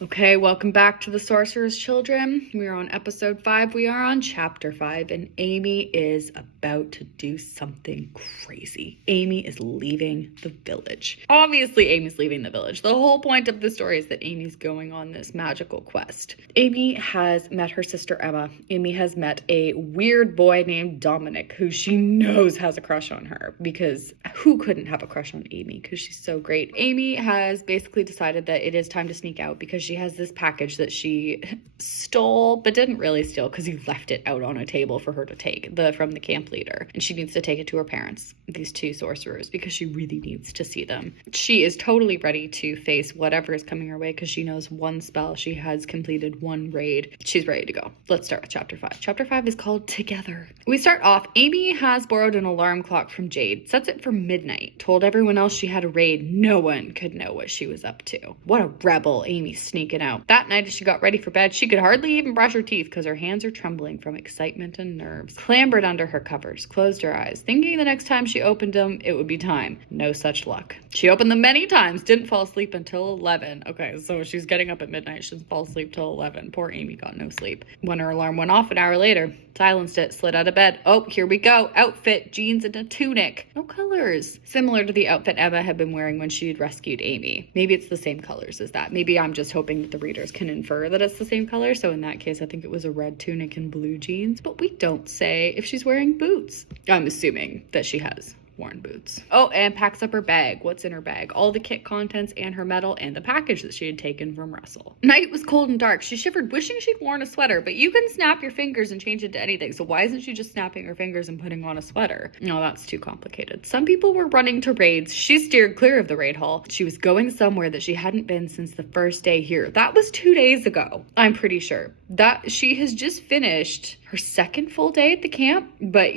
Okay, welcome back to the Sorcerer's Children. We are on episode 5. We are on chapter 5, and Amy is about to do something crazy. Amy is leaving the village. Obviously, Amy's leaving the village. The whole point of the story is that Amy's going on this magical quest. Amy has met her sister Emma. Amy has met a weird boy named Dominic, who she knows has a crush on her, because who couldn't have a crush on Amy? Because she's so great. Amy has basically decided that it is time to sneak out because she has this package that she stole, but didn't really steal because he left it out on a table for her to take, from the camp leader. And she needs to take it to her parents, these two sorcerers, because she really needs to see them. She is totally ready to face whatever is coming her way because she knows one spell. She has completed one raid. She's ready to go. Let's start with chapter 5. Chapter 5 is called Together. We start off. Amy has borrowed an alarm clock from Jade, sets it for midnight, told everyone else she had a raid. No one could know what she was up to. What a rebel. Amy sneaking out. That night as she got ready for bed, she could hardly even brush her teeth because her hands are trembling from excitement and nerves. Clambered under her covers, closed her eyes, thinking the next time she opened them, it would be time. No such luck. She opened them many times, didn't fall asleep until 11. Okay, so she's getting up at midnight. She doesn't fall asleep till 11. Poor Amy got no sleep. When her alarm went off an hour later, silenced it, slid out of bed. Oh, here we go. Outfit, jeans and a tunic. No colors. Similar to the outfit Emma had been wearing when she had rescued Amy. Maybe it's the same colors as that. Maybe I'm just hoping that the readers can infer that it's the same color. So in that case, I think it was a red tunic and blue jeans. But we don't say if she's wearing boots. I'm assuming that she has worn boots. Oh, and packs up her bag. What's in her bag? All the kit contents and her medal and the package that she had taken from Russell. Night was cold and dark. She shivered, wishing she'd worn a sweater, but you can snap your fingers and change it to anything. So why isn't she just snapping her fingers and putting on a sweater? No, that's too complicated. Some people were running to raids. She steered clear of the raid hall. She was going somewhere that she hadn't been since the first day here. That was 2 days ago. I'm pretty sure that she has just finished her second full day at the camp, but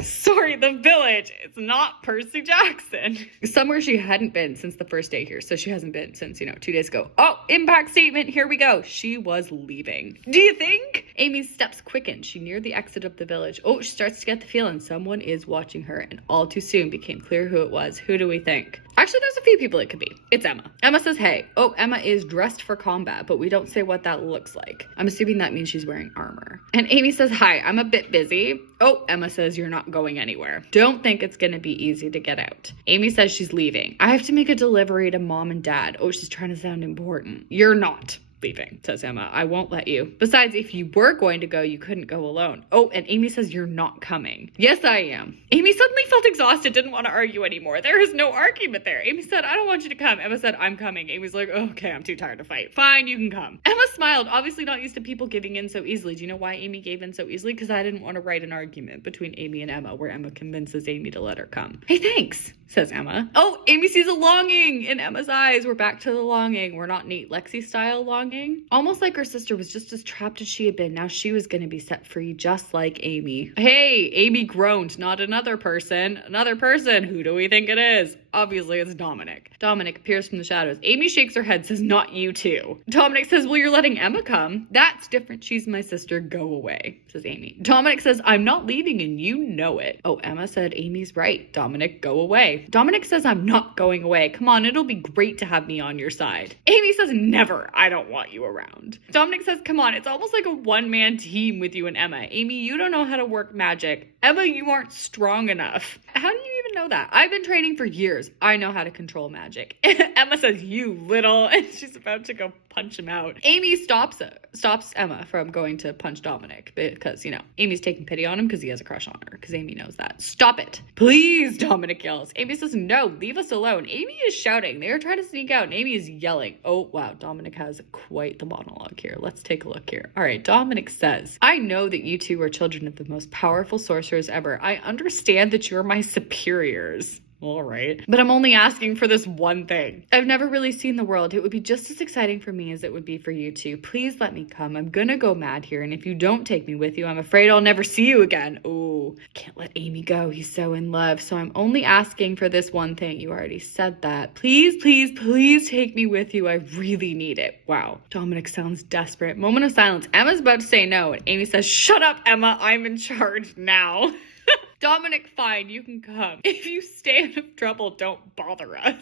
sorry, the village. It's not Percy Jackson. Somewhere she hadn't been since the first day here. So she hasn't been since, 2 days ago. Oh, impact statement. Here we go. She was leaving. Do you think? Amy's steps quickened. She neared the exit of the village. Oh, she starts to get the feeling someone is watching her, and all too soon became clear who it was. Who do we think? Actually, there's a few people it could be. It's Emma. Emma says, hey. Oh, Emma is dressed for combat, but we don't say what that looks like. I'm assuming that means she's wearing armor. And Amy says, hi, I'm a bit busy. Oh, Emma says, you're not going anywhere. Don't think it's gonna be easy to get out. Amy says she's leaving. I have to make a delivery to mom and dad. Oh, she's trying to sound important. You're not leaving, says Emma. I won't let you. Besides, if you were going to go, you couldn't go alone. Oh, and Amy says you're not coming. Yes, I am. Amy suddenly felt exhausted, didn't want to argue anymore. There is no argument there. Amy said, I don't want you to come. Emma said, I'm coming. Amy's like, okay, I'm too tired to fight. Fine, you can come. Emma smiled, obviously not used to people giving in so easily. Do you know why Amy gave in so easily? Because I didn't want to write an argument between Amy and Emma where Emma convinces Amy to let her come. Hey, thanks, says Emma. Oh, Amy sees a longing in Emma's eyes. We're back to the longing. We're not neat Lexi style longing. Almost like her sister was just as trapped as she had been. Now she was going to be set free just like Amy. Hey, Amy groaned. Not another person. Another person. Who do we think it is? Obviously, it's Dominic. Dominic appears from the shadows. Amy shakes her head, says, not you too. Dominic says, well, you're letting Emma come. That's different. She's my sister. Go away, says Amy. Dominic says, I'm not leaving and you know it. Oh, Emma said, Amy's right. Dominic, go away. Dominic says, I'm not going away. Come on, it'll be great to have me on your side. Amy says, never. I don't want you around. Dominic says, come on, it's almost like a one-man team with you and Emma. Amy, you don't know how to work magic. Emma, you aren't strong enough. How do you even know that? I've been training for years. I know how to control magic. Emma says, you little, and she's about to go punch him out. Amy stops Emma from going to punch Dominic because, Amy's taking pity on him because he has a crush on her because Amy knows that. Stop it. Please, Dominic yells. Amy says, no, leave us alone. Amy is shouting. They are trying to sneak out and Amy is yelling. Oh, wow. Dominic has quite the monologue here. Let's take a look here. All right. Dominic says, I know that you two are children of the most powerful sorcerers ever. I understand that you're my superiors. All right. But I'm only asking for this one thing. I've never really seen the world. It would be just as exciting for me as it would be for you two. Please let me come. I'm gonna go mad here. And if you don't take me with you, I'm afraid I'll never see you again. Ooh, can't let Amy go. He's so in love. So I'm only asking for this one thing. You already said that. Please, please, please take me with you. I really need it. Wow. Dominic sounds desperate. Moment of silence. Emma's about to say no. And Amy says, shut up, Emma. I'm in charge now. Dominic, fine, you can come. If you stay out of trouble, don't bother us.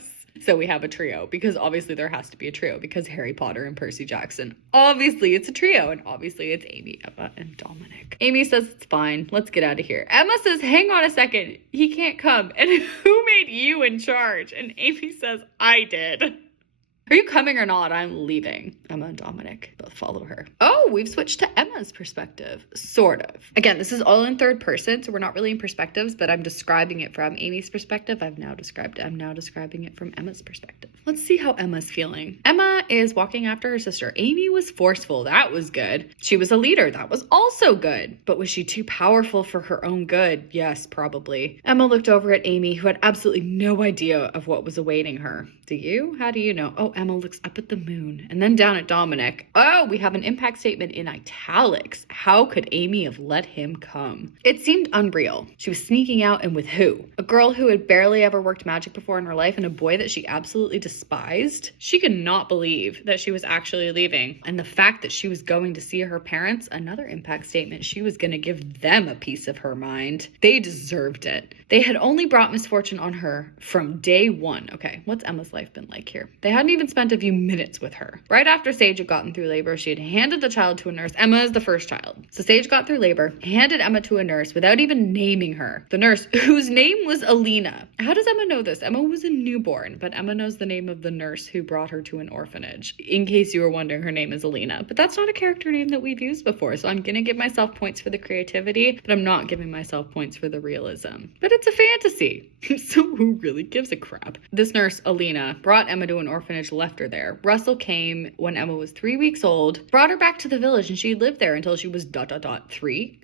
So we have a trio, because obviously there has to be a trio, because Harry Potter and Percy Jackson. Obviously it's a trio, and obviously it's Amy, Emma, and Dominic. Amy says it's fine. Let's get out of here. Emma says, hang on a second. He can't come. And who made you in charge? And Amy says, I did. Are you coming or not? I'm leaving. Emma and Dominic both follow her. Oh, we've switched to Emma's perspective. Sort of. Again, this is all in third person, so we're not really in perspectives, but I'm describing it from Amy's perspective. I'm now describing it from Emma's perspective. Let's see how Emma's feeling. Emma is walking after her sister. Amy was forceful. That was good. She was a leader. That was also good. But was she too powerful for her own good? Yes, probably. Emma looked over at Amy, who had absolutely no idea of what was awaiting her. Do you? How do you know? Oh, Emma looks up at the moon and then down at Dominic. Oh, we have an impact statement in italics. How could Amy have let him come? It seemed unreal. She was sneaking out, and with who? A girl who had barely ever worked magic before in her life, and a boy that she absolutely despised. She could not believe that she was actually leaving. And the fact that she was going to see her parents, another impact statement. She was going to give them a piece of her mind. They deserved it. They had only brought misfortune on her from day one. Okay, what's Emma's life been like here? They hadn't even spent a few minutes with her. Right after Sage had gotten through labor, she had handed the child to a nurse. Emma is the first child. So Sage got through labor, handed Emma to a nurse without even naming her. The nurse, whose name was Alina. How does Emma know this? Emma was a newborn, but Emma knows the name of the nurse who brought her to an orphanage. In case you were wondering, her name is Alina. But that's not a character name that we've used before, so I'm gonna give myself points for the creativity, but I'm not giving myself points for the realism. But it's a fantasy, so who really gives a crap? This nurse, Alina, brought Emma to an orphanage, left her there. Russell came when Emma was 3 weeks old, brought her back to the village, and she lived there until she was ... 3?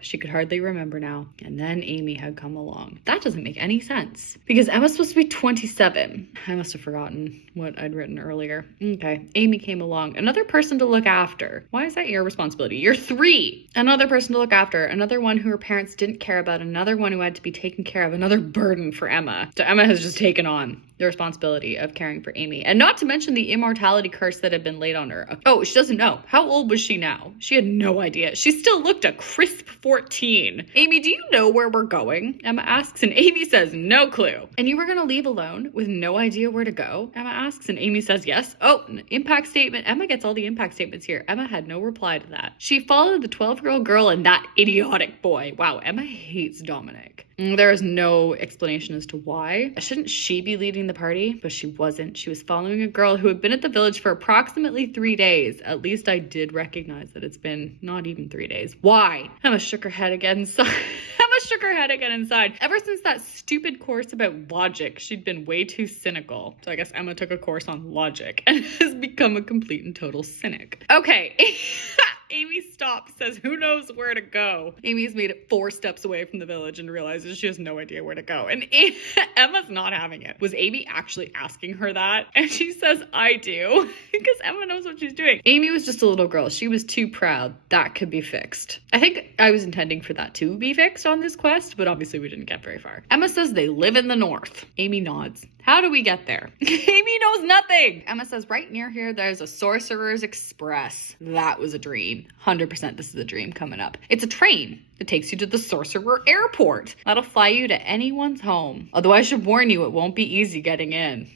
She could hardly remember now. And then Amy had come along. That doesn't make any sense, because Emma's supposed to be 27. I must have forgotten what I'd written earlier. Okay, Amy came along. Another person to look after. Why is that your responsibility? You're 3. Another person to look after. Another one who her parents didn't care about. Another one who had to be taken care of. Another burden for Emma. So Emma has just taken on the responsibility of caring for Amy. And not to mention the immortality curse that had been laid on her. Oh, she doesn't know. How old was she now? She had no idea. She still looked a crisp 14. Amy, do you know where we're going? Emma asks, and Amy says, no clue. And you were gonna leave alone with no idea where to go? Emma asks, and Amy says, yes. Oh, an impact statement. Emma gets all the impact statements here. Emma had no reply to that. She followed the 12-year-old girl and that idiotic boy. Wow, Emma hates Dominic. There is no explanation as to why. Shouldn't she be leading the party? But she wasn't. She was following a girl who had been at the village for approximately 3 days. At least I did recognize that it's been not even 3 days. Why? Emma shook her head again inside. Ever since that stupid course about logic, she'd been way too cynical. So I guess Emma took a course on logic and has become a complete and total cynic. Okay. Amy stops, says, who knows where to go? Amy's made it 4 steps away from the village and realizes she has no idea where to go. And Emma's not having it. Was Amy actually asking her that? And she says, I do. Because Emma knows what she's doing. Amy was just a little girl. She was too proud. That could be fixed. I think I was intending for that to be fixed on this quest, but obviously we didn't get very far. Emma says they live in the north. Amy nods. How do we get there? Amy knows nothing. Emma says right near here, there's a Sorcerer's Express. That was a dream. 100% this is a dream coming up. It's a train that takes you to the Sorcerer Airport. That'll fly you to anyone's home. Although I should warn you, it won't be easy getting in.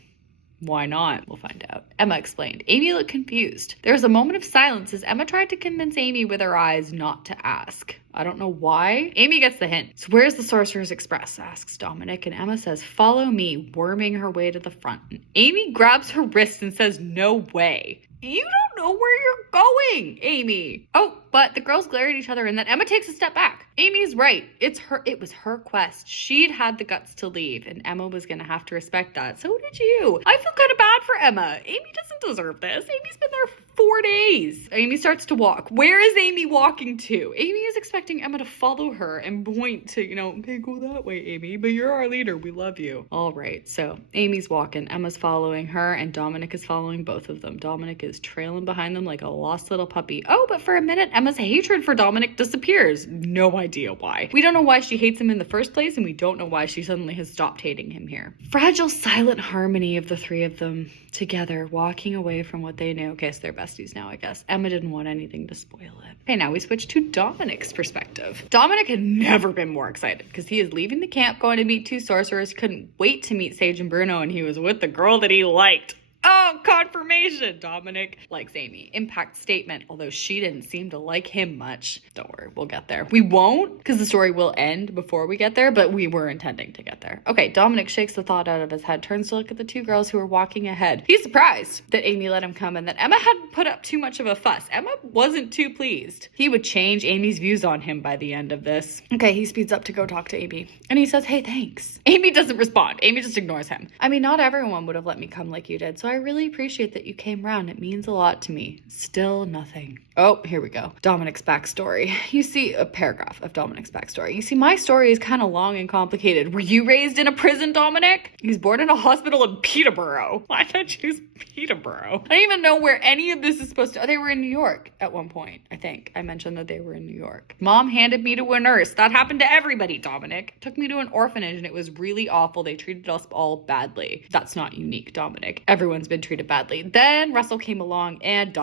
Why not? We'll find out. Emma explained. Amy looked confused. There was a moment of silence as Emma tried to convince Amy with her eyes not to ask. I don't know why. Amy gets the hint. So where's the Sorcerer's Express? Asks Dominic, and Emma says, follow me, worming her way to the front. And Amy grabs her wrist and says, no way. You don't know where you're going, Amy. Oh, but the girls glare at each other and then Emma takes a step back. Amy's right. It was her quest. She'd had the guts to leave and Emma was going to have to respect that. So did you. I feel kind of bad for Emma. Amy doesn't deserve this. Amy's been there for 4 days. Amy starts to walk. Where is Amy walking to? Amy is expecting Emma to follow her and point to, okay, go that way, Amy, but you're our leader. We love you. All right. So Amy's walking. Emma's following her and Dominic is following both of them. Dominic is trailing behind them like a lost little puppy. Oh, but for a minute, Emma's hatred for Dominic disappears. No idea why. We don't know why she hates him in the first place, and we don't know why she suddenly has stopped hating him here. Fragile, silent harmony of the three of them together, walking away from what they knew. Okay, so they're besties now, I guess. Emma didn't want anything to spoil it. Okay, now we switch to Dominic's perspective. Dominic had never been more excited because he is leaving the camp, going to meet two sorcerers, couldn't wait to meet Sage and Bruno, and he was with the girl that he liked. Oh, confirmation! Dominic likes Amy. Impact statement, although she didn't seem to like him much. Don't worry, we'll get there. We won't, because the story will end before we get there, but we were intending to get there. Okay, Dominic shakes the thought out of his head, turns to look at the two girls who were walking ahead. He's surprised that Amy let him come and that Emma hadn't put up too much of a fuss. Emma wasn't too pleased. He would change Amy's views on him by the end of this. Okay, he speeds up to go talk to Amy, and he says, hey, thanks. Amy doesn't respond. Amy just ignores him. I mean, not everyone would have let me come like you did, so I really appreciate that you came round. It means a lot to me. Still nothing. Oh, here we go. Dominic's backstory. You see a paragraph of Dominic's backstory. You see, my story is kind of long and complicated. Were you raised in a prison, Dominic? He was born in a hospital in Peterborough. Why did I choose Peterborough? I don't even know where any of this is supposed to... Oh, they were in New York at one point, I think. I mentioned that they were in New York. Mom handed me to a nurse. That happened to everybody, Dominic. Took me to an orphanage and it was really awful. They treated us all badly. That's not unique, Dominic. Everyone's been treated badly. Then Russell came along and ...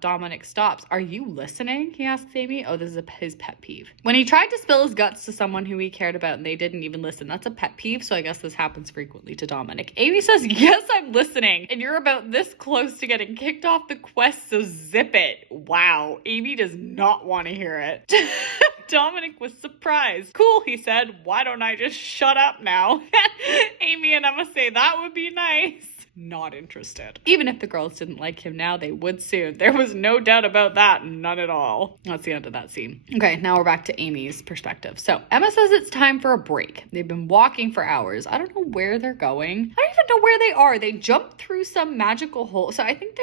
Dominic stops. Are you listening? He asks Amy. Oh, this is his pet peeve. When he tried to spill his guts to someone who he cared about and they didn't even listen. That's a pet peeve, so I guess this happens frequently to Dominic. Amy says, yes, I'm listening. And you're about this close to getting kicked off the quest, so zip it. Wow. Amy does not want to hear it. Dominic was surprised. Cool, he said. Why don't I just shut up now? Amy and Emma say that would be nice. Not interested. Even if the girls didn't like him now, they would soon. There was no doubt about that. None at all. That's the end of that scene. Okay, now we're back to Amy's perspective. So Emma says it's time for a break. They've been walking for hours. I don't know where they're going. I don't even know where they are. They jumped through some magical hole. So I think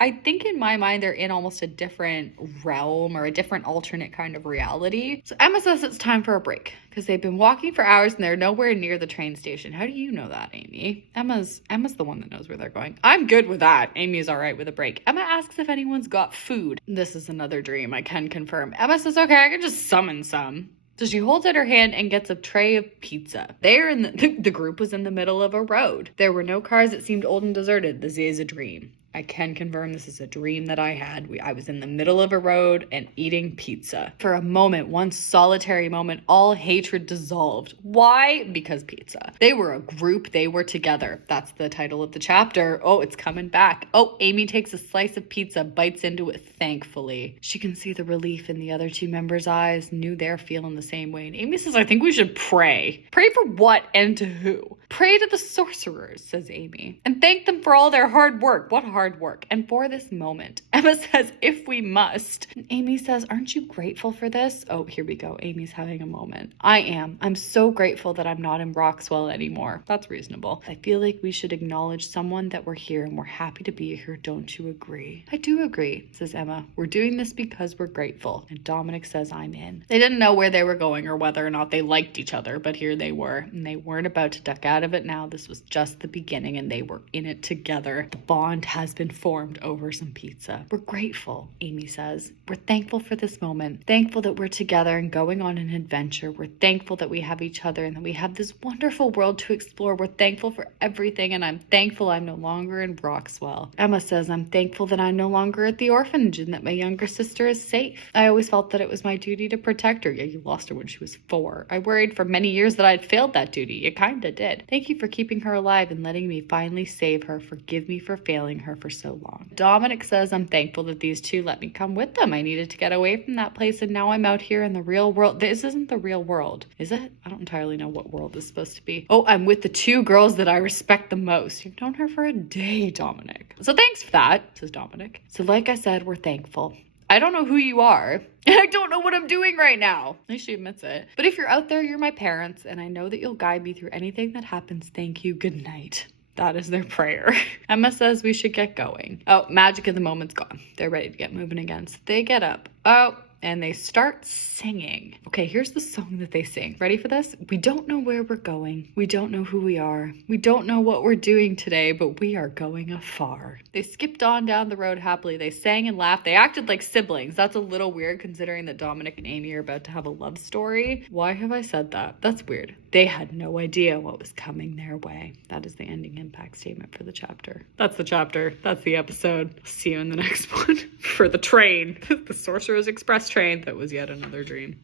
I think in my mind they're in almost a different realm or a different alternate kind of reality. So Emma says it's time for a break because they've been walking for hours and they're nowhere near the train station. How do you know that, Amy? Emma's the one that knows where they're going. I'm good with that. Amy's all right with a break. Emma asks if anyone's got food. This is another dream, I can confirm. Emma says, okay, I can just summon some. So she holds out her hand and gets a tray of pizza. The group was in the middle of a road. There were no cars. It seemed old and deserted. This is a dream. I can confirm this is a dream that I had. I was in the middle of a road and eating pizza. For a moment, one solitary moment, all hatred dissolved. Why? Because pizza. They were a group. They were together. That's the title of the chapter. Oh, it's coming back. Oh, Amy takes a slice of pizza, bites into it thankfully. She can see the relief in the other two members' eyes, knew they're feeling the same way. And Amy says, I think we should pray. Pray for what and to who? Pray to the sorcerers, says Amy, and thank them for all their hard work. What hard work? And for this moment. Emma says, if we must. And Amy says, aren't you grateful for this? Oh, here we go. Amy's having a moment. I am. I'm so grateful that I'm not in Roxwell anymore. That's reasonable. I feel like we should acknowledge someone that we're here and we're happy to be here. Don't you agree? I do agree, says Emma. We're doing this because we're grateful. And Dominic says, I'm in. They didn't know where they were going or whether or not they liked each other, but here they were. And they weren't about to duck out of it now. This was just the beginning and they were in it together. The bond has been formed over some pizza. We're grateful, Amy says. We're thankful for this moment. Thankful that we're together and going on an adventure. We're thankful that we have each other and that we have this wonderful world to explore. We're thankful for everything and I'm thankful I'm no longer in Roxwell. Emma says, I'm thankful that I'm no longer at the orphanage and that my younger sister is safe. I always felt that it was my duty to protect her. Yeah, you lost her when she was 4. I worried for many years that I'd failed that duty. You kinda did. Thank you for keeping her alive and letting me finally save her. Forgive me for failing her for so long. Dominic says, I'm thankful that these two let me come with them. I needed to get away from that place and now I'm out here in the real world. This isn't the real world, is it? I don't entirely know what world is supposed to be. Oh, I'm with the 2 girls that I respect the most. You've known her for a day, Dominic. So thanks for that, says Dominic. So like I said, we're thankful. I don't know who you are. And I don't know what I'm doing right now. At least she admits it. But if you're out there, you're my parents, and I know that you'll guide me through anything that happens. Thank you. Good night. That is their prayer. Emma says we should get going. Oh, magic of the moment's gone. They're ready to get moving again. So they get up. Oh, and they start singing. Okay, here's the song that they sing. Ready for this? We don't know where we're going. We don't know who we are. We don't know what we're doing today, but we are going afar. They skipped on down the road happily. They sang and laughed. They acted like siblings. That's a little weird considering that Dominic and Amy are about to have a love story. Why have I said that? That's weird. They had no idea what was coming their way. That is the ending impact statement for the chapter. That's the chapter. That's the episode. See you in the next one for the train. The Sorcerer's Express train that was yet another dream.